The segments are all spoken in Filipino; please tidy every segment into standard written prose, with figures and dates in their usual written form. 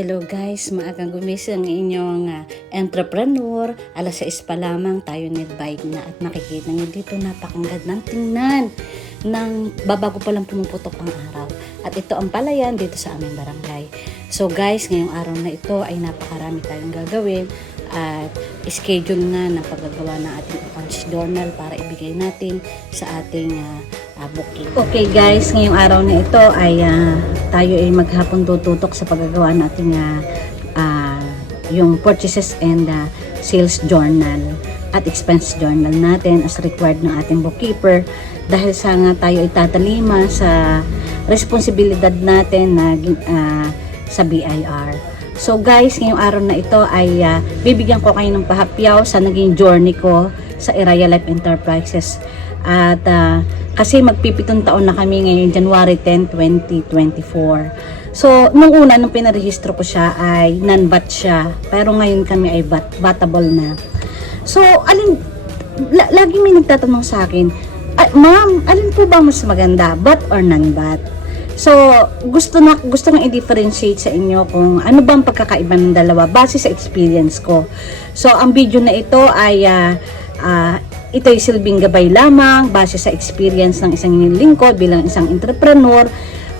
Hello guys, maagang gumising ang inyong entrepreneur. Alas 6 pa lamang tayo need-bike na at makikita nyo dito napakagandang tingnan ng babago pa lang pumuputok ang araw. At ito ang palayan dito sa aming barangay. So guys, ngayong araw na ito ay napakarami tayong gagawin at schedule na ng paggagawa ng ating accounts journal para ibigay natin sa ating booking. Okay guys, ngayong araw na ito ay tayo ay maghapon tututok sa paggagawa natin yung purchases and sales journal at expense journal natin as required ng ating bookkeeper dahil sa nga tayo ay tatalima sa responsibilidad natin na sa BIR. So guys, ngayong araw na ito ay bibigyan ko kayo ng pahapyaw sa naging journey ko sa Iraya Life Enterprises. At kasi magpipitong taon na kami ngayon, January 10, 2024. So, nung una, nung pinarehistro ko siya ay non-VAT siya. Pero ngayon kami ay vatable na. So, lagi may nagtatanong sa akin, ma'am, alin po ba mas maganda, VAT or non-VAT? So, gusto nga i-differentiate sa inyo kung ano bang pagkakaiba ng dalawa base sa experience ko. So, ang video na ito ay ito'y silbing gabay lamang base sa experience ng isang lingkod bilang isang entrepreneur.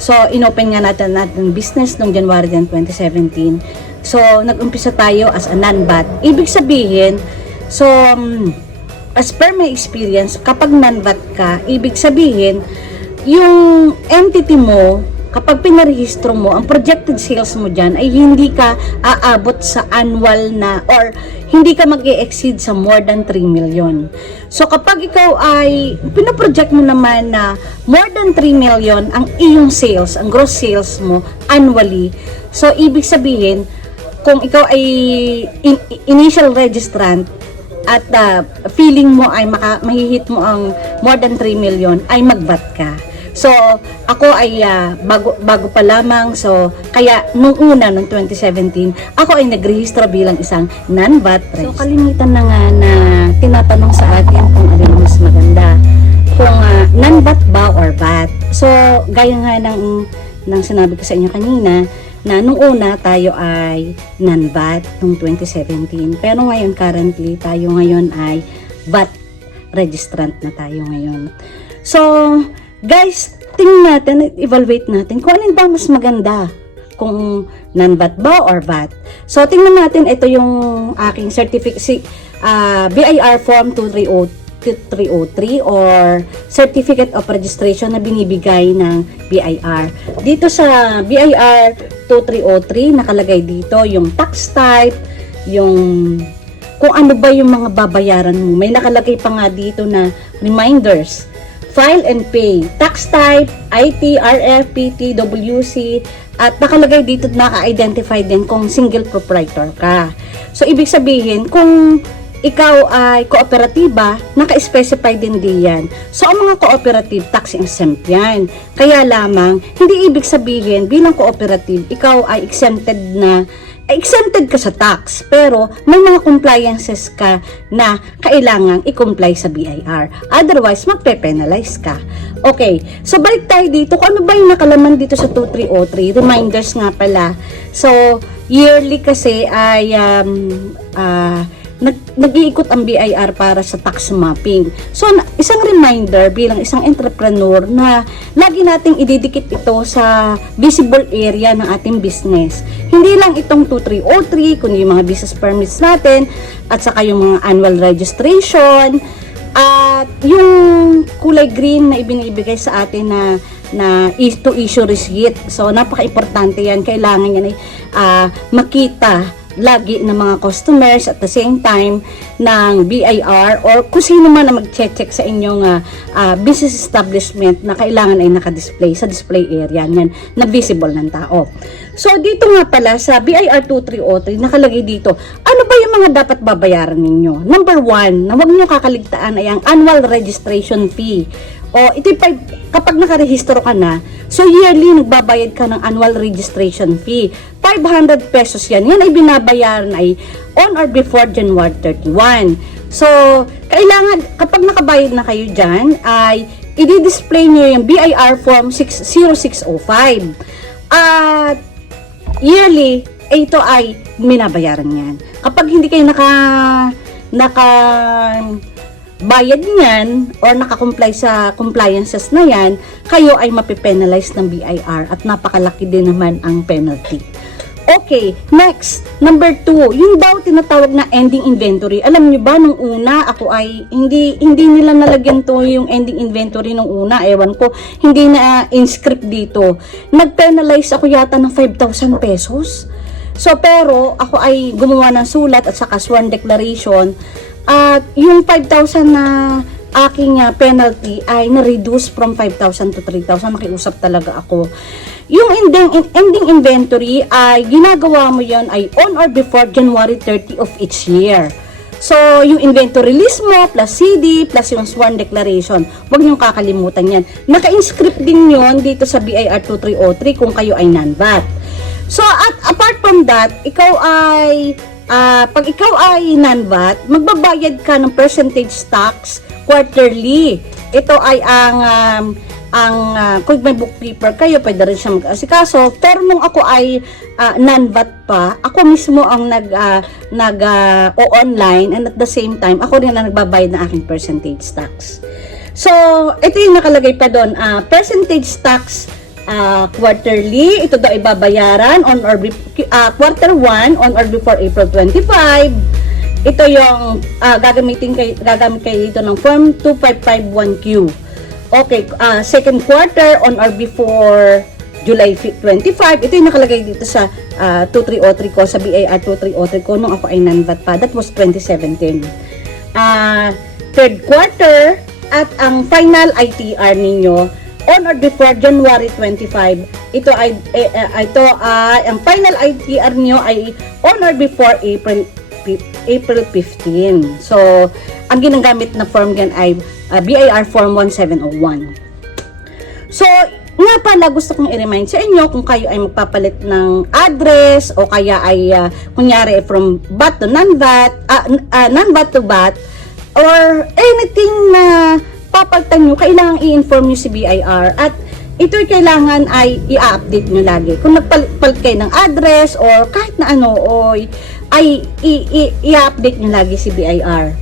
So, inopen nga natin business noong January 10, 2017. So, nag-umpisa tayo as a non-VAT. Ibig sabihin, so, as per my experience, kapag non-VAT ka, ibig sabihin, yung entity mo, kapag pinarehistro mo, ang projected sales mo dyan ay hindi ka aabot sa annual na or hindi ka mag-e-exceed sa more than 3 million. So kapag ikaw ay pinaproject mo naman na more than 3 million ang iyong sales, ang gross sales mo annually, so ibig sabihin kung ikaw ay initial registrant at feeling mo ay mahihit mo ang more than 3 million ay mag-VAT ka. So, ako ay bago pa lamang. So, kaya nung una, nung 2017, ako ay nagrehistro bilang isang non-VAT register. So, kalimitan na nga na tinatanong sa atin kung alin mas maganda. Kung non-VAT ba or VAT. So, gaya nga ng sinabi ko sa inyo kanina, na nung una tayo ay non-VAT nung 2017. Pero ngayon, currently, tayo ngayon ay VAT registrant na tayo ngayon. So, guys, tingnan natin, evaluate natin kung alin ba mas maganda, kung non-VAT ba or VAT. So, tingnan natin, ito yung aking certificate, BIR Form 2303 or Certificate of Registration na binibigay ng BIR. Dito sa BIR 2303, nakalagay dito yung tax type, yung kung ano ba yung mga babayaran mo. May nakalagay pa nga dito na reminders. File and pay, tax type, IT, RF, PT, WC, at nakalagay dito naka-identify din kung single proprietor ka. So, ibig sabihin, kung ikaw ay kooperatiba, naka-specify din diyan. So, ang mga cooperative, tax exempt yan. Kaya lamang, hindi ibig sabihin, bilang cooperative, ikaw ay exempted ka sa tax, pero may mga compliances ka na kailangang i-comply sa BIR. Otherwise, magpe-penalize ka. Okay, so balik tayo dito. Kung ano ba yung nakalaman dito sa 2303? Reminders nga pala. So, yearly kasi ay nag-iikot ang BIR para sa tax mapping. So, isang reminder bilang isang entrepreneur na lagi nating ididikit ito sa visible area ng ating business. Hindi lang itong 2303, kundi yung mga business permits natin, at saka yung mga annual registration, at yung kulay green na ibinibigay sa atin na to issue receipt. So, napaka-importante yan. Kailangan yan ay makita lagi ng mga customers at the same time ng BIR or kung sino man na mag-check sa inyong business establishment na kailangan ay nakadisplay sa display area niyan na visible ng tao. So dito nga pala sa BIR 2303 nakalagay dito, ano ba yung mga dapat babayaran ninyo? Number 1, na huwag niyo kakaligtaan ay ang annual registration fee. O ito kapag nakarehistro ka na, so yearly nagbabayad ka ng annual registration fee. 500 pesos yan. Yan ay binabayaran ay on or before January 31. So, kailangan, kapag nakabayad na kayo dyan, ay i-display nyo yung BIR Form 0605. At yearly, ito ay minabayaran yan. Kapag hindi kayo naka bayad niyan or naka-comply sa compliances na yan, kayo ay mapipenalize ng BIR at napakalaki din naman ang penalty. Okay, next, number 2, yung daw tinatawag na ending inventory. Alam niyo ba, nung una, ako ay, hindi nila nalagyan to yung ending inventory nung una. Ewan ko, hindi na inscript dito. Nag-penalize ako yata ng 5,000 pesos. So, pero, ako ay gumawa ng sulat at saka sworn declaration. At yung 5,000 na aking penalty ay na-reduce from 5,000 to 3,000. Nakiusap talaga ako. Yung ending inventory ay ginagawa mo yan ay on or before January 30 of each year. So, yung inventory list mo, plus CD, plus yung sworn declaration. Huwag niyong kakalimutan yan. Naka-inscript din yon dito sa BIR 2303 kung kayo ay non-VAT. So, at apart from that, pag ikaw ay non-VAT, magbabayad ka ng percentage tax quarterly. Ito ay kung may bookkeeper kayo, pwede rin siya mag-asikaso. Pero nung ako ay non-VAT pa, ako mismo ang nag-online and at the same time, ako rin ang nagbabayad ng aking percentage tax. So, ito yung nakalagay pa doon, percentage tax quarterly, ito daw ay babayaran on or quarter 1 on or before April 25. Ito yung gagamit kayo dito ng form 2551Q. Okay, second quarter on or before July 25. Ito yung nakalagay dito sa 2303 ko, sa BIR 2303 ko nung ako ay non-VAT pa. That was 2017. Third quarter at ang final ITR ninyo on or before January 25. Ito ay ang final ITR niyo ay on or before April 15. So, ang ginagamit na form gan ay BIR form 1701. So, nga pala gusto kong i-remind sa inyo kung kayo ay magpapalit ng address o kaya ay kunyari from VAT to non-VAT, non-VAT to VAT or anything na papalitan nyo, kailangan i-inform nyo si BIR at ito'y kailangan ay i-update nyo lagi. Kung nagpalit kayo ng address or kahit na ano, ay i-update nyo lagi si BIR.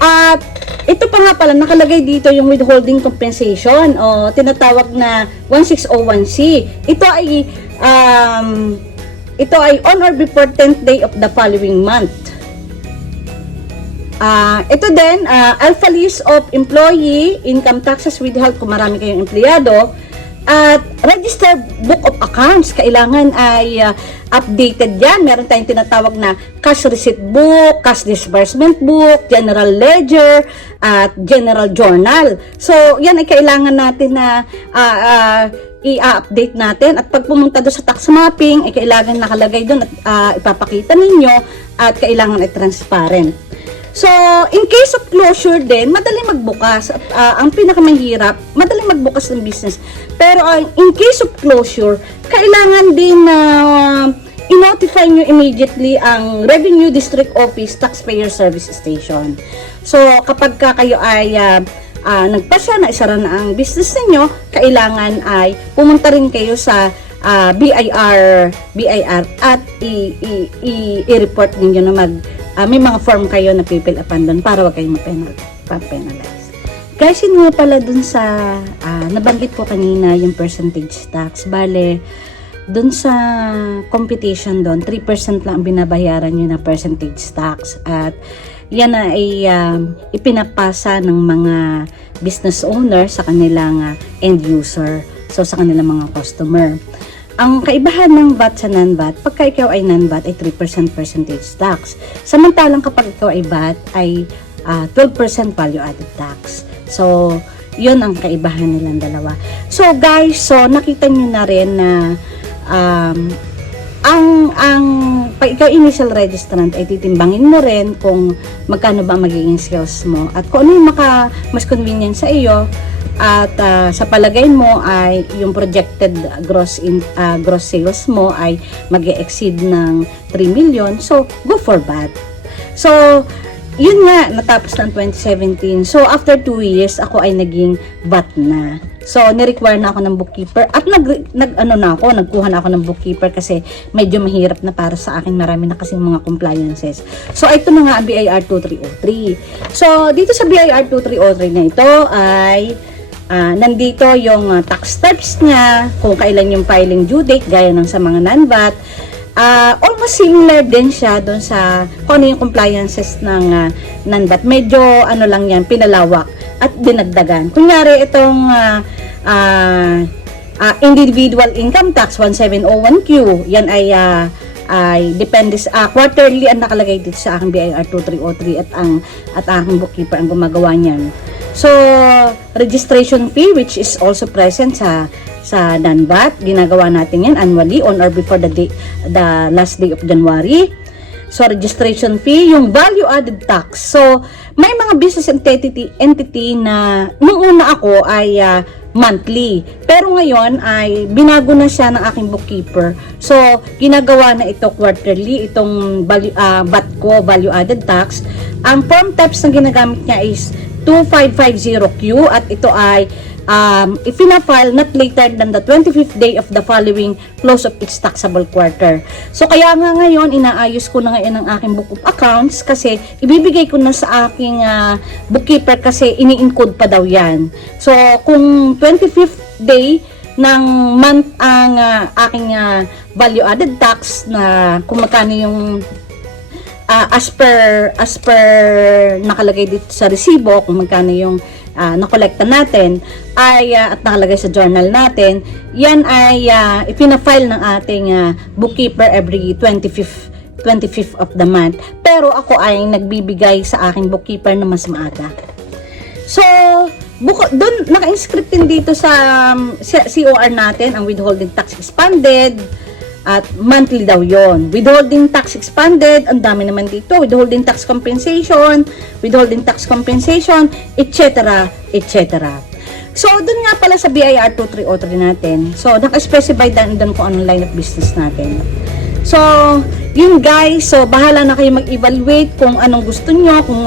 At ito pa nga pala, nakalagay dito yung withholding compensation o tinatawag na 1601C. Ito ay on or before 10th day of the following month. Ito din, alpha list of employee, income taxes withheld kung marami kayong empleyado, at registered book of accounts, kailangan ay updated yan. Meron tayong tinatawag na cash receipt book, cash disbursement book, general ledger, at general journal. So, yan ay kailangan natin na i-update natin. At pag pumunta doon sa tax mapping, ay kailangan nakalagay doon at ipapakita ninyo at kailangan ay transparent. So, in case of closure din, madaling magbukas. Ang pinakamahirap, madaling magbukas ng business. Pero in case of closure, kailangan din i-notify nyo immediately ang Revenue District Office Taxpayer Service Station. So, kapag kayo ay nagpasya na isara na ang business ninyo, kailangan ay pumunta rin kayo sa BIR at i-report ninyo na may mga form kayo na pipil-upan doon para wag kayong ma-penalize. Guys, yun nga pala dun sa nabanggit ko kanina yung percentage tax. Bale, dun sa competition doon, 3% lang ang binabayaran nyo na percentage tax. At yan na ay ipinapasa ng mga business owner sa kanilang end user. So, sa kanilang mga customer. Ang kaibahan ng VAT sa non-VAT, pagka ikaw ay non-VAT ay 3% percentage tax. Samantalang kapag ikaw ay VAT ay 12% value added tax. So, yun ang kaibahan nilang dalawa. So, guys, nakita nyo na rin na pag ikaw initial registrant ay titimbangin mo rin kung magkano ba magiging sales mo at kung ano yung mas convenient sa iyo. At sa palagay mo ay yung projected gross sales mo ay mag-exceed ng 3 million. So, go for VAT. So, yun nga, natapos ng 2017. So, after 2 years, ako ay naging VAT na. So, ni-require na ako ng bookkeeper at nagkuha na ako ng bookkeeper kasi medyo mahirap na para sa akin, marami na kasing mga compliances. So, ito na nga ang BIR 2303. So, dito sa BIR 2303 na ito ay nandito yung tax steps niya, kung kailan yung filing due date, gaya ng sa mga non-VAT. Almost similar din siya doon sa kung ano yung compliances ng non-VAT. Medyo lang yan, pinalawak at dinagdagan. Kunyari itong individual income tax 1701Q, yan ay depende sa quarterly ang nakalagay dito sa aking BIR 2303 at aking bookkeeper ang gumagawa niyan. So, registration fee which is also present sa non-VAT, ginagawa natin yan annually on or before the last day of January. So, registration fee, yung value added tax. So, may mga business entity na nung una ako ay monthly. Pero ngayon ay binago na siya ng aking bookkeeper. So, ginagawa na ito quarterly, itong VAT ko, value added tax. Ang form types na ginagamit niya is 2550Q at ito ay ipina-file not later than the 25th day of the following close of its taxable quarter. So, kaya nga ngayon, inaayos ko na ngayon ang aking book of accounts kasi ibibigay ko na sa aking bookkeeper kasi ini-encode pa daw yan. So, kung 25th day ng month ang aking value added tax na kung magkano yung as per nakalagay dito sa resibo, kung magkano yung nakolekta natin ay at nakalagay sa journal natin, yan ay ipina-file ng ating bookkeeper every 25th of the month. Pero ako ay nagbibigay sa aking bookkeeper na mas maaga. So, doon naka-inscript din dito sa COR natin ang withholding tax expanded at monthly daw yon. Withholding tax expanded, ang dami naman dito. Withholding tax compensation, etc. etc. So, dun nga pala sa BIR 2303 natin. So, naka-specify doon kung anong line of business natin. So, yun guys. So, bahala na kayo mag-evaluate kung anong gusto nyo, kung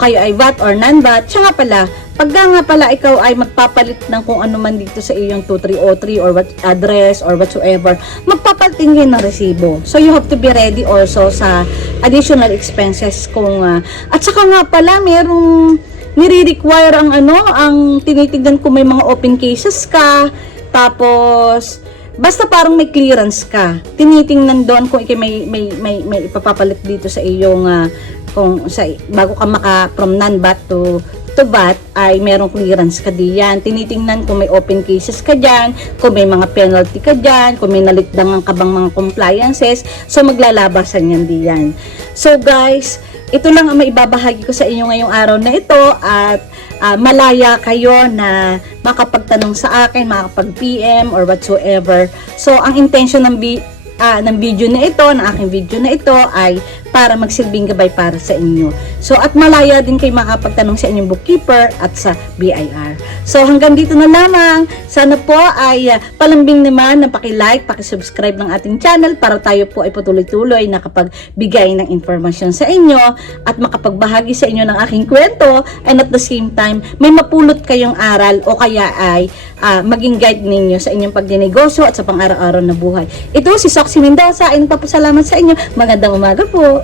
kayo ay VAT or non-VAT. Siya nga pala, pagka nga pala ikaw ay magpapalit ng kung ano man dito sa iyong 2303 or what address or whatsoever, magpapalitin kayo ng resibo. So, you have to be ready also sa additional expenses kung at saka nga pala, merong nire-require ang tinitignan ko may mga open cases ka, tapos basta parang may clearance ka. Tinitingnan doon kung may ipapapalit dito sa iyong bago ka from non-VAT to VAT ay merong clearance ka diyan. Tinitingnan kung may open cases ka diyan, kung may mga penalty ka diyan, kung may nalitdangan ka bang mga compliances. So maglalabasan yan diyan. So guys, ito lang ang maibabahagi ko sa inyo ngayong araw na ito at malaya kayo na makapagtanong sa akin, makapag-PM or whatsoever. So ang intention ng video na ito, ng aking video na ito ay para magsilbing gabay para sa inyo. So, at malaya din kayo makapagtanong sa inyong bookkeeper at sa BIR. So, hanggang dito na lamang. Sana po ay palambing naman na paki-like, paki-subscribe ng ating channel para tayo po ay patuloy-tuloy na kapagbigay ng informasyon sa inyo at makapagbahagi sa inyo ng aking kwento and at the same time, may mapulot kayong aral o kaya ay maging guide ninyo sa inyong pagdinegosyo at sa pang-araw-araw na buhay. Ito si Soxy Mendoza ay nagpapasalamat sa inyo. Magandang umaga po.